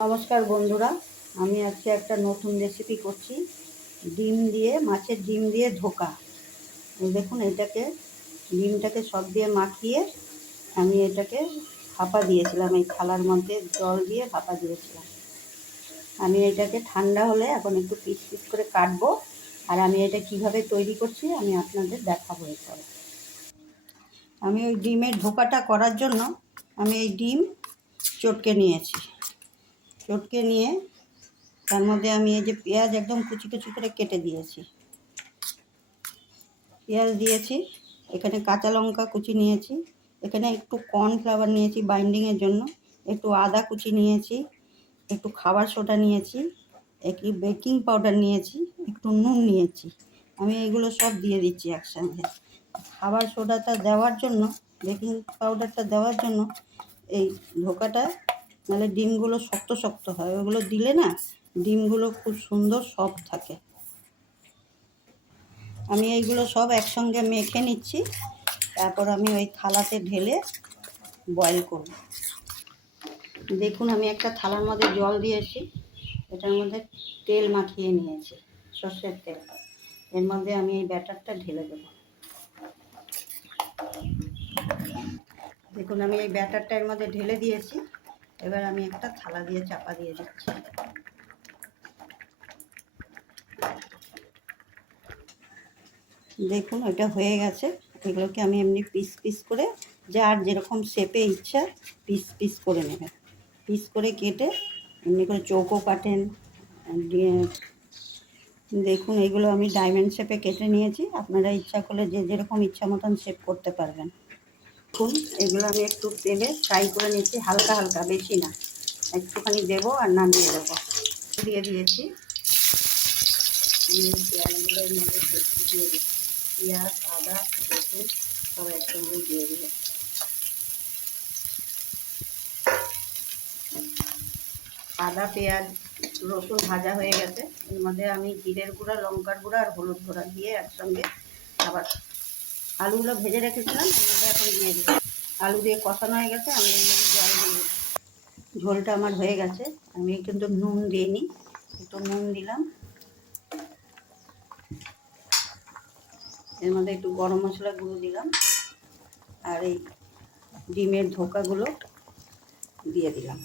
নমস্কার বন্ধুরা, আমি আজকে একটা নতুন রেসিপি করছি। ডিম দিয়ে, মাছের ডিম দিয়ে ধোকা। দেখুন, ডিমটাকে সব দিয়ে মাখিয়ে আমি এটাকে ভাপা দিয়েছিলাম। এই থালার মধ্যে জল দিয়ে ভাপা দিয়েছিলাম। আমি এটাকে ঠান্ডা হলে এখন একটু পিস পিস করে কাটবো, আর আমি এটা কিভাবে তৈরি করছি আমি আপনাদের দেখাবো এরপরে। আমি ওই ডিমের ধোকাটা করার জন্য আমি এই ডিম চটকে নিয়েছি। চটকে নিয়ে তার মধ্যে আমি এই যে পেঁয়াজ একদম কুচি কুচি করে কেটে দিয়েছি। পেঁয়াজ দিয়েছি, এখানে কাঁচা লঙ্কা কুচি নিয়েছি, এখানে একটু কর্নফ্লাওয়ার নিয়েছি বাইন্ডিংয়ের জন্য, একটু আদা কুচি নিয়েছি, একটু খাবার সোডা নিয়েছি, একটু বেকিং পাউডার নিয়েছি, একটু নুন নিয়েছি। আমি এগুলো সব দিয়ে দিচ্ছি একসঙ্গে। খাবার সোডাটা দেওয়ার জন্য, বেকিং পাউডারটা দেওয়ার জন্য এই ধোকাটা, নাহলে ডিমগুলো শক্ত শক্ত হয়। ওগুলো দিলে না ডিমগুলো খুব সুন্দর সফট থাকে। আমি এইগুলো সব একসঙ্গে মেখে নিচ্ছি, তারপর আমি ওই থালাতে ঢেলে বয়েল করব। দেখুন, আমি একটা থালার মধ্যে জল দিয়েছি, এটার মধ্যে তেল মাখিয়ে নিয়েছি, সর্ষের তেল। এর মধ্যে আমি এই ব্যাটারটা ঢেলে দেব। দেখুন, আমি এই ব্যাটারটা এর মধ্যে ঢেলে দিয়েছি। এবার আমি একটা থালা দিয়ে চাপা দিয়ে দিচ্ছি। দেখুন, এটা হয়ে গেছে। এগুলোকে আমি এমনি পিস পিস করে, যার যেরকম শেপে ইচ্ছা পিস পিস করে নেবেন। পিস করে কেটে এমনি করে চৌকো কাটেন। দেখুন, এগুলো আমি ডায়মন্ড শেপে কেটে নিয়েছি। আপনারা ইচ্ছা করলে যে যেরকম ইচ্ছা মতন শেপ করতে পারবেন। দেখুন, এগুলো আমি একটু তেলে ফ্রাই করে নিয়েছি, হালকা হালকা, বেশি না। একটুখানি দেবো আর নামিয়ে দেবো। দিয়ে দিয়েছি। আমি পেঁয়াজগুলো এর মধ্যে দিয়ে দিচ্ছি। পেঁয়াজ, আদা, রসুন সব একসঙ্গে দিয়ে দিব। আদা, পেঁয়াজ, রসুন ভাজা হয়ে গেছে। এর মধ্যে আমি জিরের গুঁড়া, লঙ্কার গুঁড়া আর হলুদ গুঁড়া দিয়ে একসঙ্গে আবার আলুগুলো ভেজে রেখেছিলাম, এর মধ্যে এখন দিয়ে দিই। আলু দিয়ে কষানো হয়ে গেছে, আমি এর মধ্যে জল দিয়ে ঝোলটা আমার হয়ে গেছে। আমি কিন্তু নুন দিইনি, একটু নুন দিলাম। এর মধ্যে একটু গরম মশলা গুঁড়ো দিলাম, আর এই ডিমের ধোকাগুলো দিয়ে দিলাম।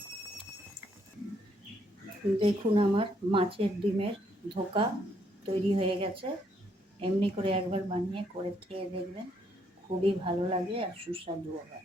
দেখুন, আমার মাছের ডিমের ধোকা তৈরি হয়ে গেছে। এমনি করে একবার বানিয়ে করে খেয়ে দেখবেন, খুবই ভালো লাগে আর সুস্বাদু হবে।